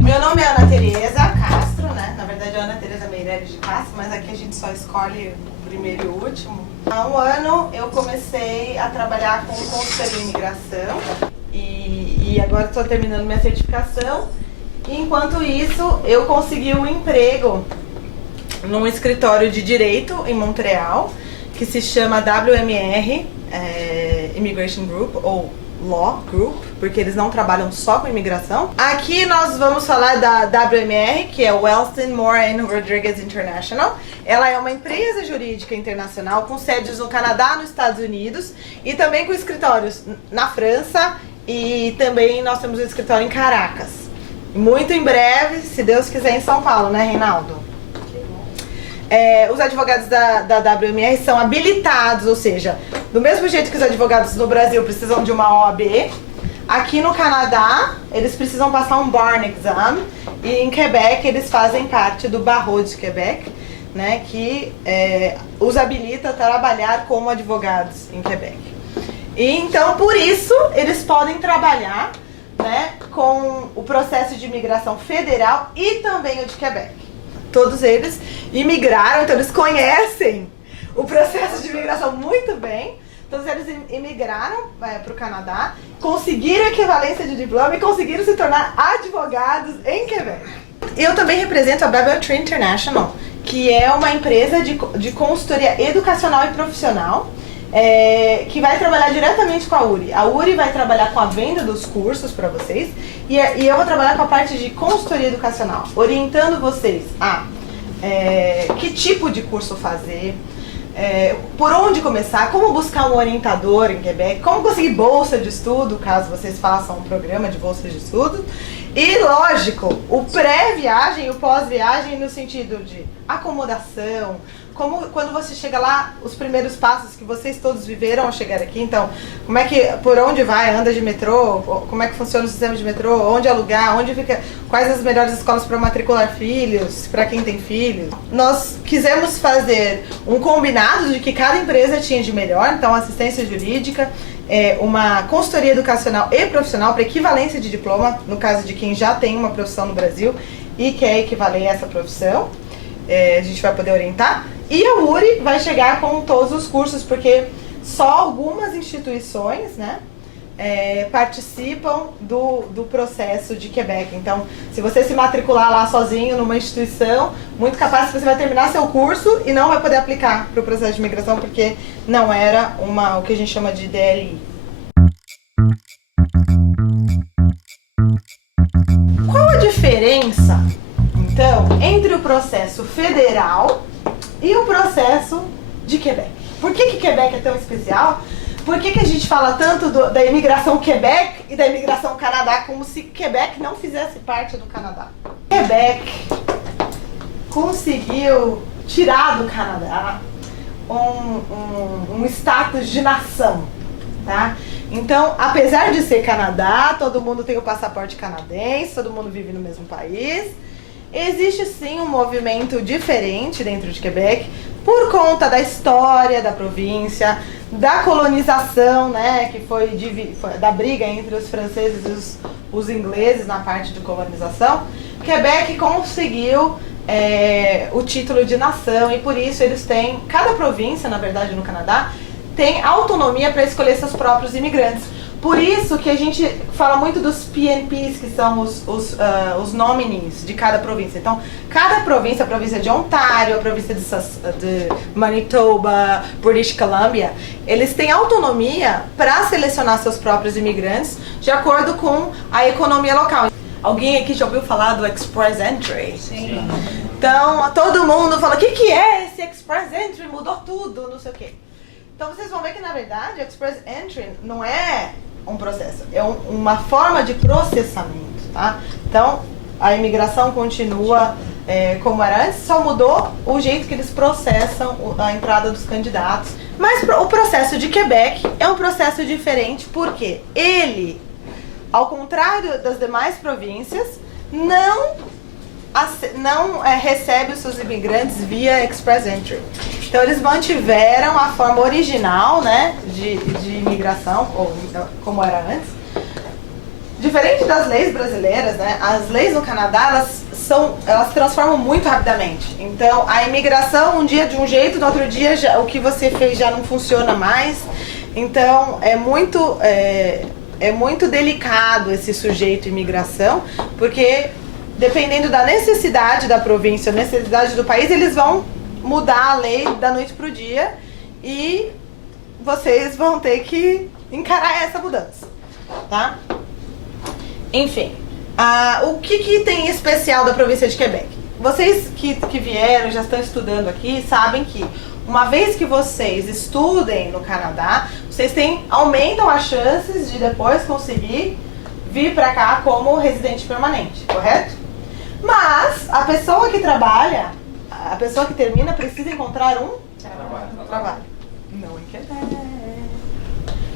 Meu nome é Ana Tereza Castro, né? Na verdade é Ana Tereza Meirelles de Castro, mas aqui a gente só escolhe o primeiro e o último. Há um ano eu comecei a trabalhar com consultoria em imigração e agora estou terminando minha certificação. E enquanto isso, eu consegui um emprego num escritório de direito em Montreal, que se chama WMR Immigration Group, ou Law Group, porque eles não trabalham só com imigração. Aqui nós vamos falar da WMR, que é Wellston Moore and Rodriguez International. Ela é uma empresa jurídica internacional com sedes no Canadá, nos Estados Unidos e também com escritórios na França, e também nós temos um escritório em Caracas. Muito em breve, se Deus quiser, em São Paulo, né, Reinaldo? Os advogados da WMR são habilitados, ou seja, do mesmo jeito que os advogados no Brasil precisam de uma OAB, aqui no Canadá eles precisam passar um Bar Exam, e em Quebec eles fazem parte do Barreau de Quebec, né, que os habilita a trabalhar como advogados em Quebec. E então, por isso, eles podem trabalhar, né, com o processo de imigração federal e também o de Quebec. Todos eles imigraram, então eles conhecem o processo de imigração muito bem. Todos eles imigraram para o Canadá, conseguiram equivalência de diploma e conseguiram se tornar advogados em Quebec. Eu também represento a Babel Tree International, que é uma empresa de consultoria educacional e profissional, que vai trabalhar diretamente com a URI. A URI vai trabalhar com a venda dos cursos para vocês e eu vou trabalhar com a parte de consultoria educacional, orientando vocês a que tipo de curso fazer, por onde começar, como buscar um orientador em Quebec, como conseguir bolsa de estudo, caso vocês façam um programa de bolsa de estudo. E, lógico, o pré-viagem e o pós-viagem no sentido de acomodação, quando você chega lá, os primeiros passos que vocês todos viveram ao chegar aqui. Então, por onde vai, anda de metrô, como é que funciona o sistema de metrô, onde alugar, onde fica, quais as melhores escolas para matricular filhos, para quem tem filhos. Nós quisemos fazer um combinado de que cada empresa tinha de melhor, então assistência jurídica, uma consultoria educacional e profissional para equivalência de diploma, no caso de quem já tem uma profissão no Brasil e quer equivaler a essa profissão. A gente vai poder orientar. E a URI vai chegar com todos os cursos, porque só algumas instituições, né, participam do processo de Quebec. Então, se você se matricular lá sozinho numa instituição, muito capaz que você vai terminar seu curso e não vai poder aplicar para o processo de imigração, porque não era o que a gente chama de DLI. Qual a diferença, então, entre o processo federal e o processo de Quebec? Por que Quebec é tão especial? Por que a gente fala tanto da imigração Quebec e da imigração Canadá como se Quebec não fizesse parte do Canadá? Quebec conseguiu tirar do Canadá um status de nação, tá? Então, apesar de ser Canadá, todo mundo tem o passaporte canadense, todo mundo vive no mesmo país, existe sim um movimento diferente dentro de Quebec por conta da história da província, da colonização, né, que foi da briga entre os franceses e os ingleses na parte de colonização. Quebec conseguiu o título de nação e por isso eles têm, cada província, na verdade, no Canadá, tem autonomia para escolher seus próprios imigrantes. Por isso que a gente fala muito dos PNPs, que são os nominees de cada província. Então, cada província, a província de Ontário, a província de Manitoba, British Columbia, eles têm autonomia para selecionar seus próprios imigrantes de acordo com a economia local. Alguém aqui já ouviu falar do Express Entry? Sim. Então, todo mundo fala, o que é esse Express Entry? Mudou tudo, não sei o quê. Então, vocês vão ver que, na verdade, o Express Entry não é um processo, é uma forma de processamento, tá? Então, a imigração continua como era antes, só mudou o jeito que eles processam a entrada dos candidatos. Mas o processo de Quebec é um processo diferente, porque ele, ao contrário das demais províncias, não recebe os seus imigrantes via Express Entry. Então eles mantiveram a forma original, né, de imigração, como era antes. Diferente das leis brasileiras, né, as leis no Canadá, elas se transformam muito rapidamente. Então a imigração um dia de um jeito, no outro dia o que você fez já não funciona mais. Então é muito delicado esse sujeito imigração, porque dependendo da necessidade da província, necessidade do país, eles vão mudar a lei da noite para o dia e vocês vão ter que encarar essa mudança, tá? Enfim, o que tem especial da província de Quebec? Vocês que vieram, já estão estudando aqui, sabem que uma vez que vocês estudem no Canadá, vocês aumentam as chances de depois conseguir vir para cá como residente permanente, correto? Mas a pessoa que trabalha, a pessoa que termina, precisa encontrar um trabalho. Não em Quebec.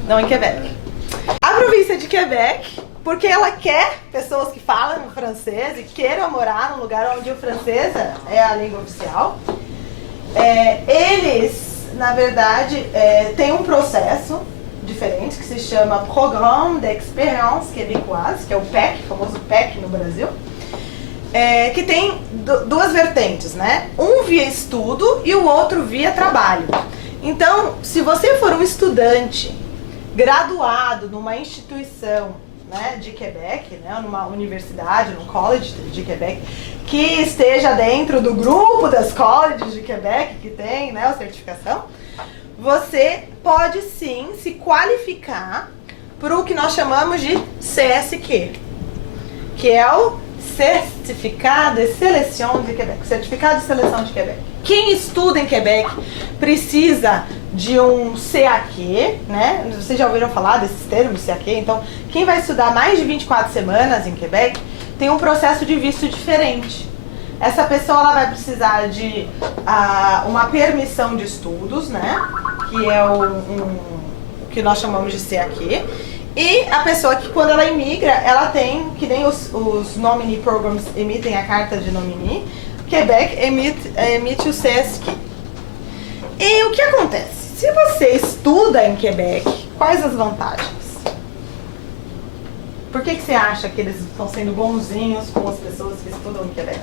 Não em Quebec. A província de Quebec, porque ela quer pessoas que falam francês e queiram morar num lugar onde o francês é a língua oficial, eles, na verdade, têm um processo diferente que se chama Programme d'Expérience Québécoise, que é o PEC, o famoso PEC no Brasil, que tem duas vertentes, né? Um via estudo e o outro via trabalho. Então, se você for um estudante graduado numa instituição, né, de Quebec, né, numa universidade, num college de Quebec, que esteja dentro do grupo das colleges de Quebec, que tem, né, a certificação, você pode sim se qualificar para o que nós chamamos de CSQ, que é o Certificado de Seleção de Quebec, Certificado de Seleção de Quebec. Quem estuda em Quebec precisa de um CAQ, né? Vocês já ouviram falar desses termos, CAQ? Então, quem vai estudar mais de 24 semanas em Quebec tem um processo de visto diferente. Essa pessoa ela vai precisar de uma permissão de estudos, né? Que é o que nós chamamos de CAQ. E a pessoa que, quando ela imigra, ela tem, que nem os nominee programs emitem a carta de nominee, Quebec emite o CSQ. E o que acontece? Se você estuda em Quebec, quais as vantagens? Por que você acha que eles estão sendo bonzinhos com as pessoas que estudam em Quebec?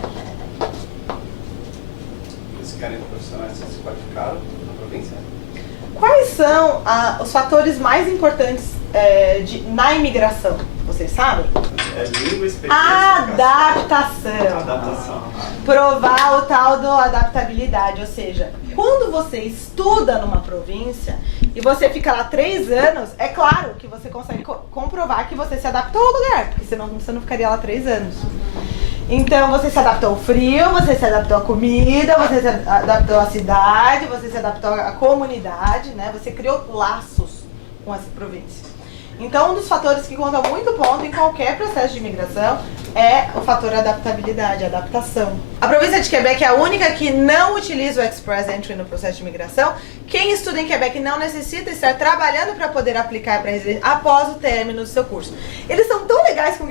Eles querem profissionais se qualificados na província? Quais são os fatores mais importantes na imigração? Vocês sabem? Língua, experiência, adaptação. Provar o tal do adaptabilidade, ou seja, quando você estuda numa província e você fica lá 3 anos, é claro que você consegue comprovar que você se adaptou ao lugar, porque senão você não ficaria lá 3 anos. Então você se adaptou ao frio, você se adaptou à comida, você se adaptou à cidade, você se adaptou à comunidade, né? Você criou laços com essa província. Então, um dos fatores que conta muito ponto em qualquer processo de imigração é o fator adaptabilidade, adaptação. A província de Quebec é a única que não utiliza o Express Entry no processo de imigração. Quem estuda em Quebec não necessita estar trabalhando para poder aplicar para residência após o término do seu curso. Eles são tão legais com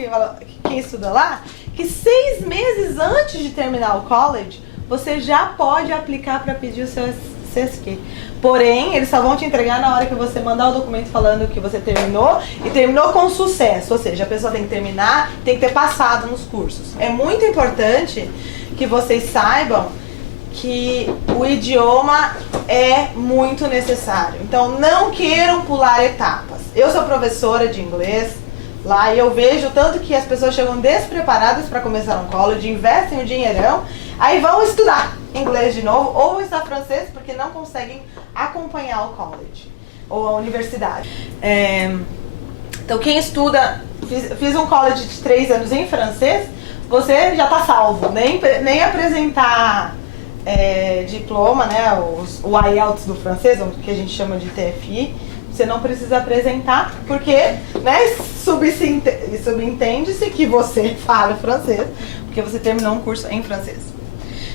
quem estuda lá, que 6 meses antes de terminar o college, você já pode aplicar para pedir o seu CSQ. Porém, eles só vão te entregar na hora que você mandar o documento falando que você terminou e terminou com sucesso. Ou seja, a pessoa tem que terminar, tem que ter passado nos cursos. É muito importante que vocês saibam que o idioma é muito necessário. Então, não queiram pular etapas. Eu sou professora de inglês lá e eu vejo tanto que as pessoas chegam despreparadas para começar um college, investem o dinheirão, aí vão estudar inglês de novo ou estudar francês porque não conseguem acompanhar o college ou a universidade. Então quem estuda, fiz um college de 3 anos em francês, você já está salvo, nem apresentar diploma, né, o IELTS do francês, o que a gente chama de TFI, você não precisa apresentar, porque, né, subentende-se que você fala francês, porque você terminou um curso em francês.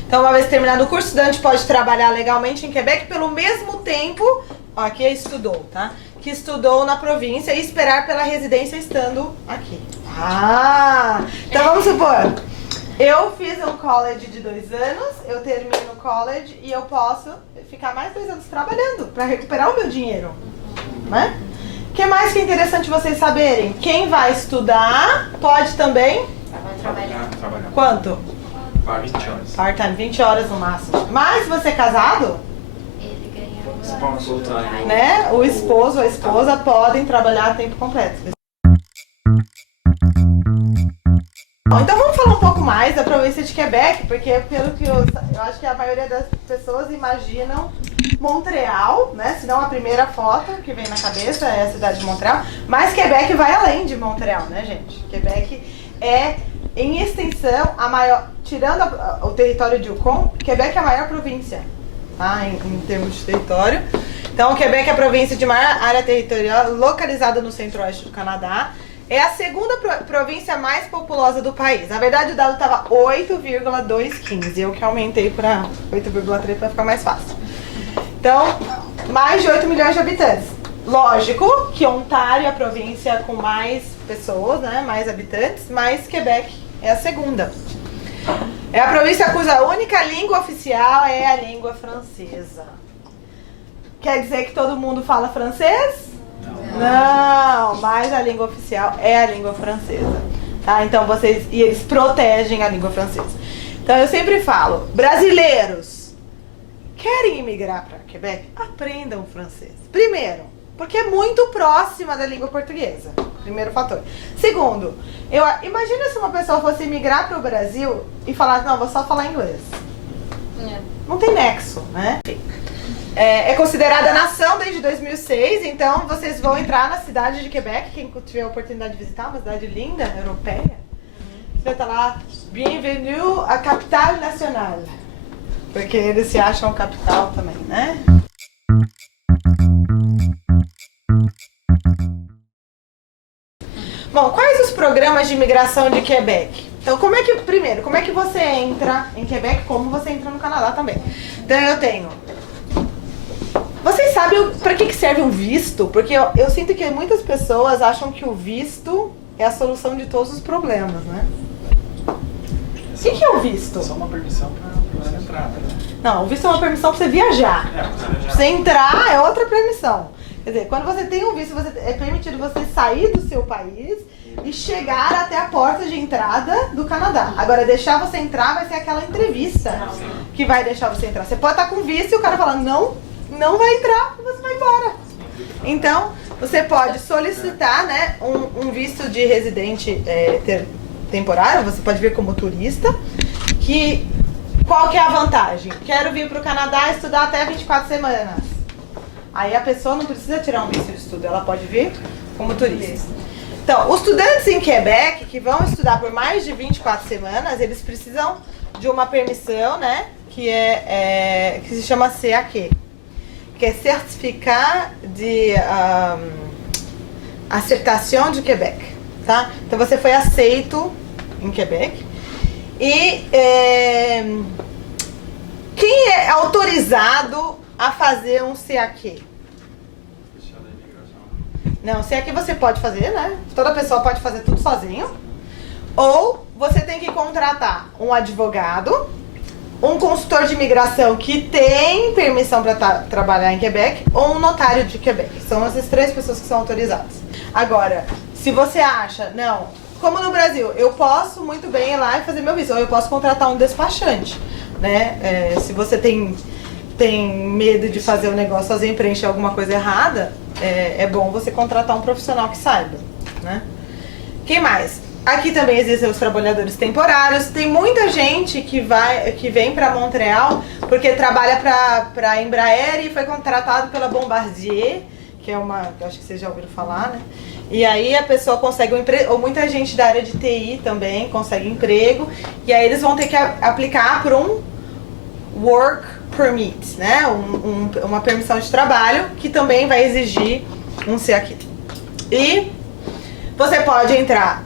Então, uma vez terminado o curso, o estudante pode trabalhar legalmente em Quebec pelo mesmo tempo, aqui estudou, tá? Que estudou na província e esperar pela residência estando aqui. Então vamos supor, Eu fiz um college de 2 anos, eu termino o college e eu posso ficar mais 2 anos trabalhando para recuperar o meu dinheiro, né? O que mais que é interessante vocês saberem? Quem vai estudar pode também Trabalhar. quanto? 20 horas. Part-time, 20 horas no máximo. Mas se você é casado, Ele ganhava Full time. né? O esposo ou a esposa podem trabalhar a tempo completo. Bom, então vamos falar um pouco mais da província de Quebec, porque pelo que eu acho que a maioria das pessoas imaginam Montreal, né? Se não a primeira foto que vem na cabeça é a cidade de Montreal, mas Quebec vai além de Montreal, né, gente? Quebec é, em extensão, a maior, tirando o território de Yukon, Quebec é a maior província, tá? Em termos de território. Então, Quebec é a província de maior área territorial, localizada no centro-oeste do Canadá. É a segunda província mais populosa do país. Na verdade, o dado estava 8,215. Eu que aumentei para 8,3 para ficar mais fácil. Então, mais de 8 milhões de habitantes. Lógico que Ontário é a província com mais pessoas, né, mais habitantes, mas Quebec é a segunda. É a província cuja única língua oficial é a língua francesa. Quer dizer que todo mundo fala francês? Não, mas a língua oficial é a língua francesa, tá? Então e eles protegem a língua francesa. Então eu sempre falo, brasileiros, querem imigrar para Quebec? Aprendam francês. Primeiro, porque é muito próxima da língua portuguesa. Primeiro fator. Segundo, imagina se uma pessoa fosse imigrar para o Brasil e falasse, não, vou só falar inglês. Não tem nexo, né? É considerada nação desde 2006, então vocês vão entrar na cidade de Quebec, quem tiver a oportunidade de visitar, uma cidade linda, europeia. Você vai estar lá, bienvenue à capitale nationale, porque eles se acham capital também, né? Bom, quais os programas de imigração de Quebec? Então, como é que você entra em Quebec, como você entra no Canadá também? Então, eu tenho... Vocês sabem para que serve um visto? Porque eu sinto que muitas pessoas acham que o visto é a solução de todos os problemas, né? O que é o visto? É só uma permissão para você entrar, né? Não, o visto é uma permissão para você viajar. Pra você entrar é outra permissão. Quer dizer, quando você tem um visto, é permitido você sair do seu país e chegar até a porta de entrada do Canadá. Agora, deixar você entrar vai ser aquela entrevista que vai deixar você entrar. Você pode estar com visto e o cara fala, não vai entrar, você vai embora. Então, você pode solicitar, né, um visto de residente temporário, você pode vir como turista, qual que é a vantagem? Quero vir para o Canadá estudar até 24 semanas. Aí a pessoa não precisa tirar um visto de estudo, ela pode vir como turista. Então, os estudantes em Quebec, que vão estudar por mais de 24 semanas, eles precisam de uma permissão, né, que se chama CAQ. Que é Certificat de Acceptação de Quebec, tá? Então você foi aceito em Quebec e quem é autorizado a fazer um CAQ? Não, CAQ você pode fazer, né? Toda pessoa pode fazer tudo sozinho. Ou você tem que contratar um advogado, um consultor de imigração que tem permissão para trabalhar em Quebec ou um notário de Quebec. São essas 3 pessoas que são autorizadas. Agora, se você acha, não, como no Brasil, eu posso muito bem ir lá e fazer meu visto, ou eu posso contratar um despachante, né? Se você tem medo de fazer o negócio sozinho e preencher alguma coisa errada, é bom você contratar um profissional que saiba, né? Quem mais? Aqui também existem os trabalhadores temporários. Tem muita gente que vem para Montreal porque trabalha para a Embraer e foi contratado pela Bombardier, que é uma, acho que vocês já ouviram falar, né? E aí a pessoa consegue um emprego, ou muita gente da área de TI também consegue emprego, e aí eles vão ter que aplicar por um work permit, né? Uma permissão de trabalho que também vai exigir um CAQ. E você pode entrar,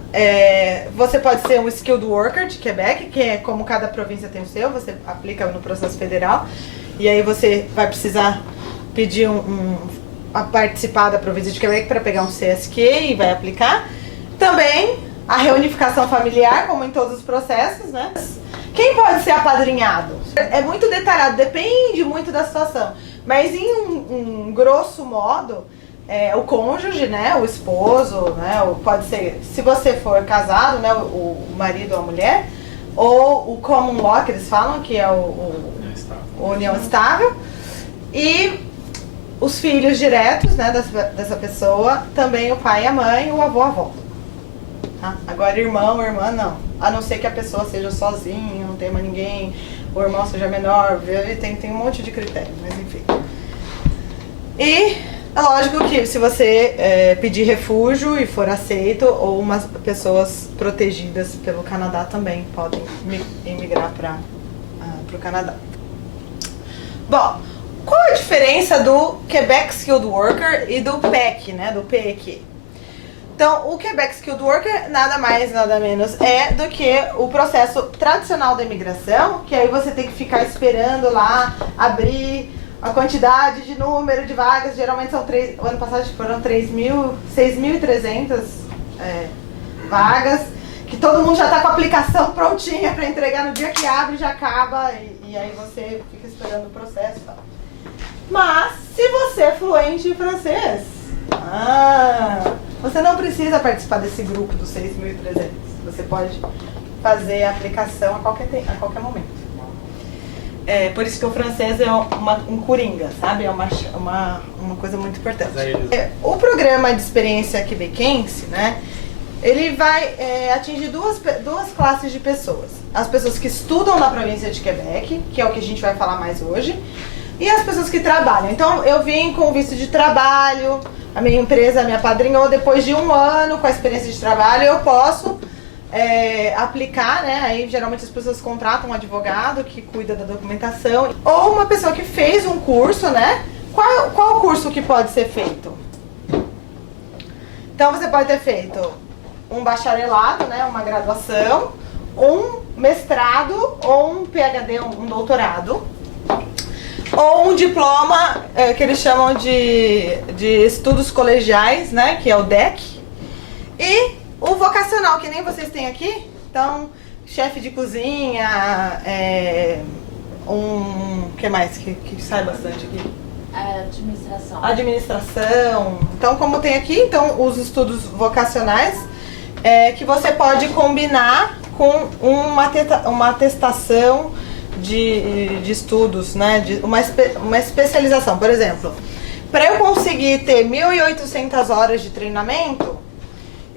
você pode ser um skilled worker de Quebec, que é como cada província tem o seu, você aplica no processo federal, e aí você vai precisar pedir a participar da província de Quebec para pegar um CSQ e vai aplicar. Também a reunificação familiar, como em todos os processos, né? Quem pode ser apadrinhado? É muito detalhado, depende muito da situação. Mas em um grosso modo, o cônjuge, né, o esposo, né, pode ser, se você for casado, né, o marido ou a mulher, ou o common law, que eles falam, que é o união estável, e os filhos diretos, né, dessa pessoa, também o pai e a mãe, o avô, a avó. Tá? Agora irmão ou irmã não, a não ser que a pessoa seja sozinha, não tenha mais ninguém, o irmão seja menor, tem um monte de critérios, mas enfim. E é lógico que se você pedir refúgio e for aceito, ou umas pessoas protegidas pelo Canadá também podem emigrar para o Canadá. Bom, qual a diferença do Quebec Skilled Worker e do PEC, né, do PEQ? Então, o Quebec Skilled Worker nada mais, nada menos do que o processo tradicional da imigração, que aí você tem que ficar esperando lá abrir a quantidade de número de vagas. Geralmente são o ano passado foram 6.300 vagas, que todo mundo já está com a aplicação prontinha para entregar no dia que abre, já acaba, e aí você fica esperando o processo e tal. Mas, se você é fluente em francês, você não precisa participar desse grupo dos 6.300. Você pode fazer a aplicação a qualquer momento. Por isso que o francês é um coringa, sabe? É uma coisa muito importante. O programa de experiência quebequense, né? Ele vai atingir duas classes de pessoas. As pessoas que estudam na província de Quebec, que é o que a gente vai falar mais hoje, e as pessoas que trabalham. Então, eu vim com visto de trabalho, a minha empresa me apadrinhou, depois de 1 ano com a experiência de trabalho, eu posso aplicar, né? Aí geralmente as pessoas contratam um advogado que cuida da documentação, ou uma pessoa que fez um curso, né? Qual curso que pode ser feito? Então você pode ter feito um bacharelado, né? Uma graduação, um mestrado, ou um PhD, um doutorado, ou um diploma que eles chamam de estudos colegiais, né? Que é o DEC, e o vocacional, que nem vocês têm aqui. Então, chefe de cozinha, que mais que sai bastante aqui? Administração. Então, como tem aqui, então, os estudos vocacionais, que você pode combinar com uma atestação de estudos, né? Uma especialização. Por exemplo, para eu conseguir ter 1.800 horas de treinamento,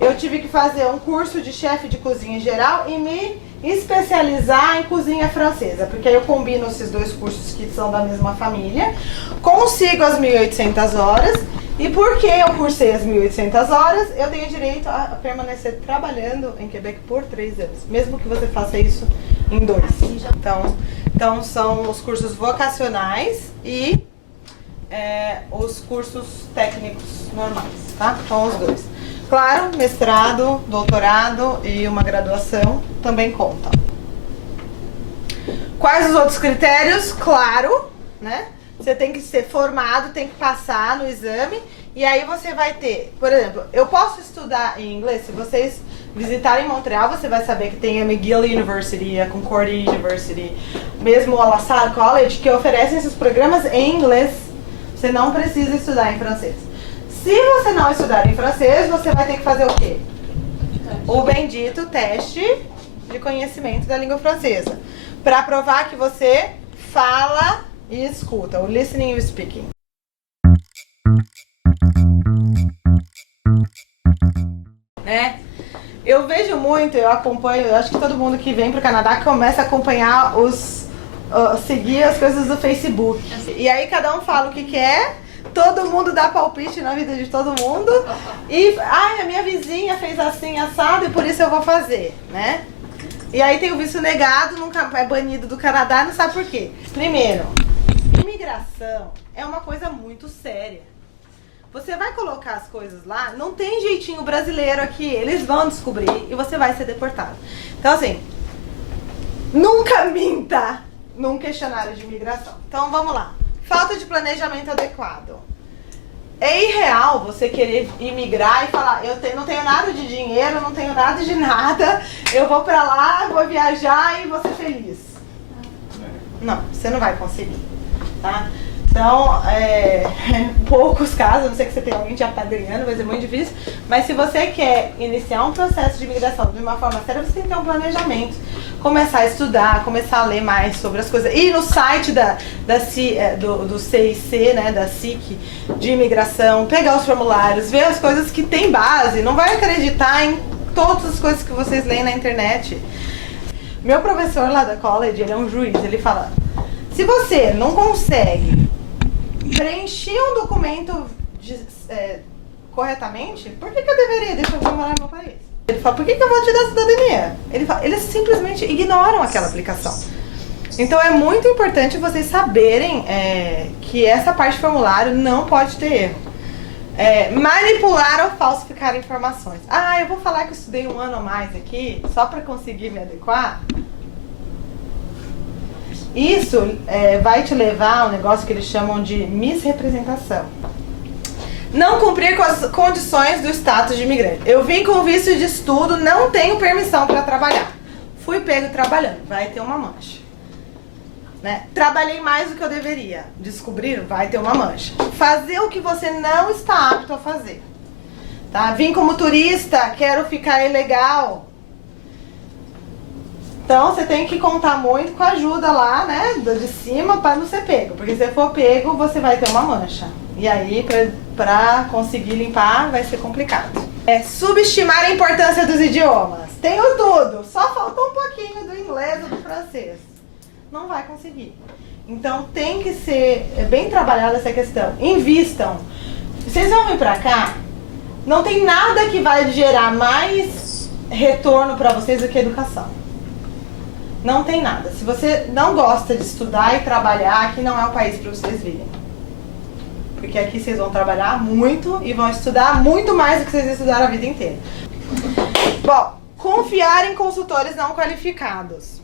eu tive que fazer um curso de chefe de cozinha geral e me especializar em cozinha francesa, porque aí eu combino esses dois cursos que são da mesma família, consigo as 1.800 horas, e porque eu cursei as 1.800 horas, eu tenho direito a permanecer trabalhando em Quebec por 3 anos, mesmo que você faça isso em 2. Então são os cursos vocacionais e os cursos técnicos normais, tá? São os dois. Claro, mestrado, doutorado e uma graduação também contam. Quais os outros critérios? Claro, né? Você tem que ser formado, tem que passar no exame, e aí você vai ter, por exemplo, eu posso estudar em inglês. Se vocês visitarem Montreal, você vai saber que tem a McGill University, a Concordia University, mesmo o La Salle College, que oferecem esses programas em inglês. Você não precisa estudar em francês. Se você não estudar em francês, você vai ter que fazer o quê? O bendito teste de conhecimento da língua francesa, para provar que você fala e escuta, o listening e o speaking. Né? Eu vejo muito, eu acompanho, eu acho que todo mundo que vem para o Canadá começa a acompanhar seguir as coisas do Facebook. E aí cada um fala o que quer. Todo mundo dá palpite na vida de todo mundo. E, a minha vizinha fez assim, assado, e por isso eu vou fazer, né? E aí tem o visto negado, nunca é banido do Canadá, não sabe por quê. Primeiro, imigração é uma coisa muito séria. Você vai colocar as coisas lá, não tem jeitinho brasileiro aqui, eles vão descobrir e você vai ser deportado. Então, assim, nunca minta num questionário de imigração. Então, vamos lá. Falta de planejamento adequado. É irreal você querer imigrar e falar, não tenho nada de dinheiro, não tenho nada de nada, eu vou pra lá, vou viajar e vou ser feliz. Não, você não vai conseguir, tá? Então, poucos casos, a não ser que você tenha alguém te apadrinhando, vai ser muito difícil, mas se você quer iniciar um processo de imigração de uma forma séria, você tem que ter um planejamento. Começar a estudar, começar a ler mais sobre as coisas. Ir no site do CIC, né, da SIC, de imigração, pegar os formulários, ver as coisas que tem base. Não vai acreditar em todas as coisas que vocês leem na internet. Meu professor lá da college, ele é um juiz, ele fala, se você não consegue preencher um documento corretamente, por que eu deveria deixar você morar no meu país? Ele fala, por que eu vou te dar cidadania? Eles simplesmente ignoram aquela aplicação. Então é muito importante vocês saberem que essa parte do formulário não pode ter erro. Manipular ou falsificar informações. Ah, eu vou falar que eu estudei um ano a mais aqui, só para conseguir me adequar. Isso vai te levar a um negócio que eles chamam de misrepresentação. Não cumprir com as condições do status de imigrante. Eu vim com visto de estudo, não tenho permissão para trabalhar. Fui pego trabalhando, vai ter uma mancha. Né? Trabalhei mais do que eu deveria. Descobriram? Vai ter uma mancha. Fazer o que você não está apto a fazer. Tá? Vim como turista, quero ficar ilegal. Então você tem que contar muito com a ajuda lá, né, de cima, para não ser pego. Porque se for pego, você vai ter uma mancha. E aí, para conseguir limpar, vai ser complicado. Subestimar a importância dos idiomas. Tenho tudo, só faltou um pouquinho do inglês ou do francês. Não vai conseguir. Então tem que ser bem trabalhada essa questão. Invistam. Vocês vão vir pra cá, não tem nada que vai gerar mais retorno para vocês do que educação. Não tem nada. Se você não gosta de estudar e trabalhar, aqui não é o país para vocês virem. Porque aqui vocês vão trabalhar muito e vão estudar muito mais do que vocês estudaram a vida inteira. Bom, confiar em consultores não qualificados.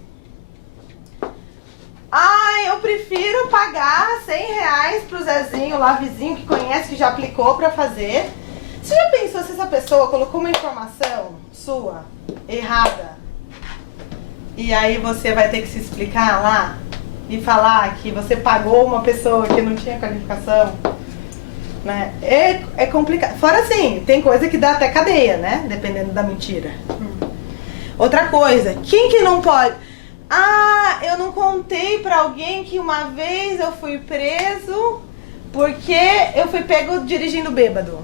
Ah, eu prefiro pagar R$100 pro Zezinho lá, vizinho que conhece, que já aplicou pra fazer. Você já pensou se essa pessoa colocou uma informação sua errada? E aí você vai ter que se explicar lá e falar que você pagou uma pessoa que não tinha qualificação, né? É complicado. Fora assim, tem coisa que dá até cadeia, né? Dependendo da mentira. Outra coisa, quem que não pode? Ah, eu não contei pra alguém que uma vez eu fui preso porque eu fui pego dirigindo bêbado.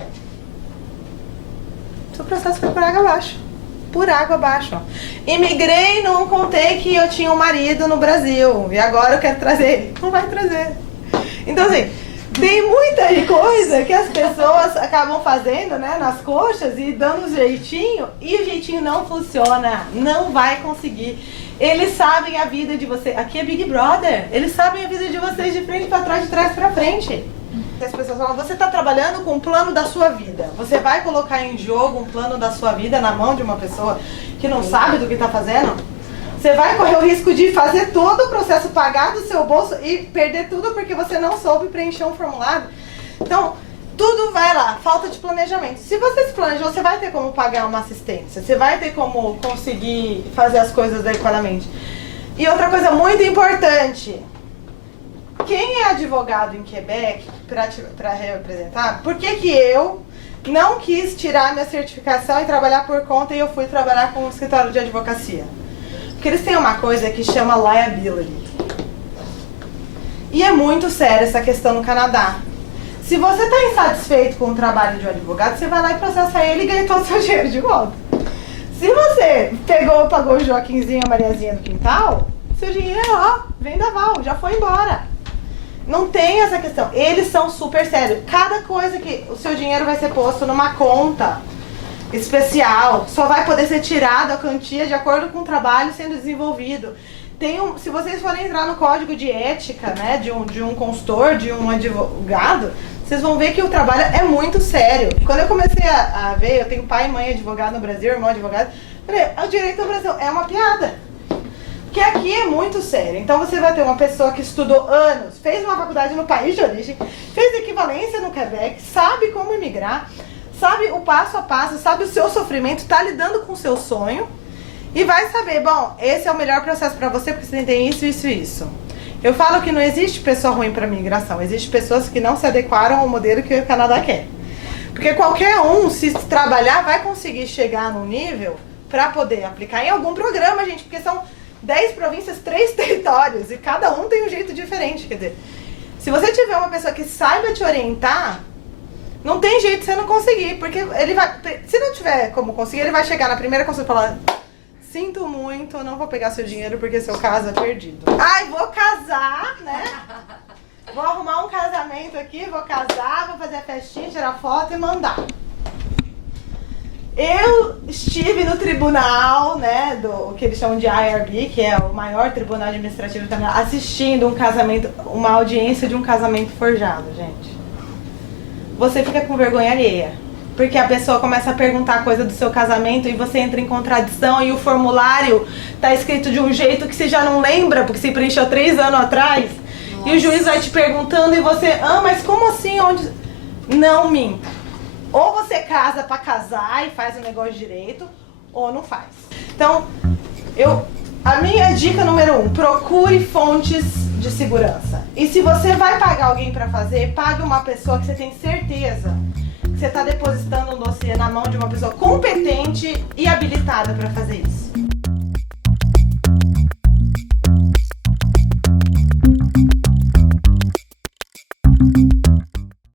Seu processo foi por água abaixo. Por água abaixo. Imigrei, não contei que eu tinha um marido no Brasil e agora eu quero trazer ele. Não vai trazer. Então assim, tem muita coisa que as pessoas acabam fazendo, né, nas coxas e dando um jeitinho, e o jeitinho não funciona, não vai conseguir. Eles sabem a vida de vocês. Aqui é Big Brother. Eles sabem a vida de vocês de frente pra trás, de trás pra frente. As pessoas falam, você está trabalhando com o plano da sua vida. Você vai colocar em jogo um plano da sua vida na mão de uma pessoa que não sabe do que está fazendo? Você vai correr o risco de fazer todo o processo, pagar do seu bolso e perder tudo porque você não soube preencher um formulário. Então, tudo vai lá, falta de planejamento. Se você se planejou, você vai ter como pagar uma assistência. Você vai ter como conseguir fazer as coisas adequadamente. E outra coisa muito importante... Quem é advogado em Quebec para representar, por que eu não quis tirar minha certificação e trabalhar por conta e eu fui trabalhar com um escritório de advocacia? Porque eles têm uma coisa que chama liability. E é muito séria essa questão no Canadá. Se você está insatisfeito com o trabalho de um advogado, você vai lá e processa ele e ganha todo o seu dinheiro de volta. Se você pagou o Joaquinzinho e a Mariazinha do quintal, seu dinheiro, ó, vendaval, já foi embora. Não tem essa questão. Eles são super sérios. Cada coisa que o seu dinheiro vai ser posto numa conta especial, só vai poder ser tirado a quantia de acordo com o trabalho sendo desenvolvido. Se vocês forem entrar no código de ética, né, de um consultor, de um advogado, vocês vão ver que o trabalho é muito sério. Quando eu comecei a ver, eu tenho pai e mãe advogado no Brasil, irmão advogado, falei, o direito do Brasil é uma piada. Porque aqui é muito sério. Então você vai ter uma pessoa que estudou anos, fez uma faculdade no país de origem, fez equivalência no Quebec, sabe como imigrar, sabe o passo a passo, sabe o seu sofrimento, tá lidando com o seu sonho e vai saber, bom, esse é o melhor processo para você porque você tem isso, isso e isso. Eu falo que não existe pessoa ruim para migração, existe pessoas que não se adequaram ao modelo que o Canadá quer. Porque qualquer um, se trabalhar, vai conseguir chegar num nível para poder aplicar em algum programa, gente, porque são 10 províncias, 3 territórios, e cada um tem um jeito diferente. Quer dizer, se você tiver uma pessoa que saiba te orientar, não tem jeito de você não conseguir, porque ele vai, se não tiver como conseguir, ele vai chegar na primeira consulta e falar: sinto muito, não vou pegar seu dinheiro porque seu caso é perdido. Ai, vou casar, né? Vou arrumar um casamento aqui, vou casar, vou fazer a festinha, tirar foto e mandar. Eu estive no tribunal, né, do que eles chamam de IRB, que é o maior tribunal administrativo do Canadá, assistindo um casamento, uma audiência de um casamento forjado, gente. Você fica com vergonha alheia, porque a pessoa começa a perguntar coisa do seu casamento e você entra em contradição e o formulário tá escrito de um jeito que você já não lembra, porque você preencheu 3 anos atrás. Nossa. E o juiz vai te perguntando e você, mas como assim? Onde? Não minta. Ou você casa pra casar e faz o negócio direito, ou não faz. Então, a minha dica número 1, procure fontes de segurança. E se você vai pagar alguém pra fazer, pague uma pessoa que você tem certeza que você tá depositando um dossiê na mão de uma pessoa competente e habilitada pra fazer isso.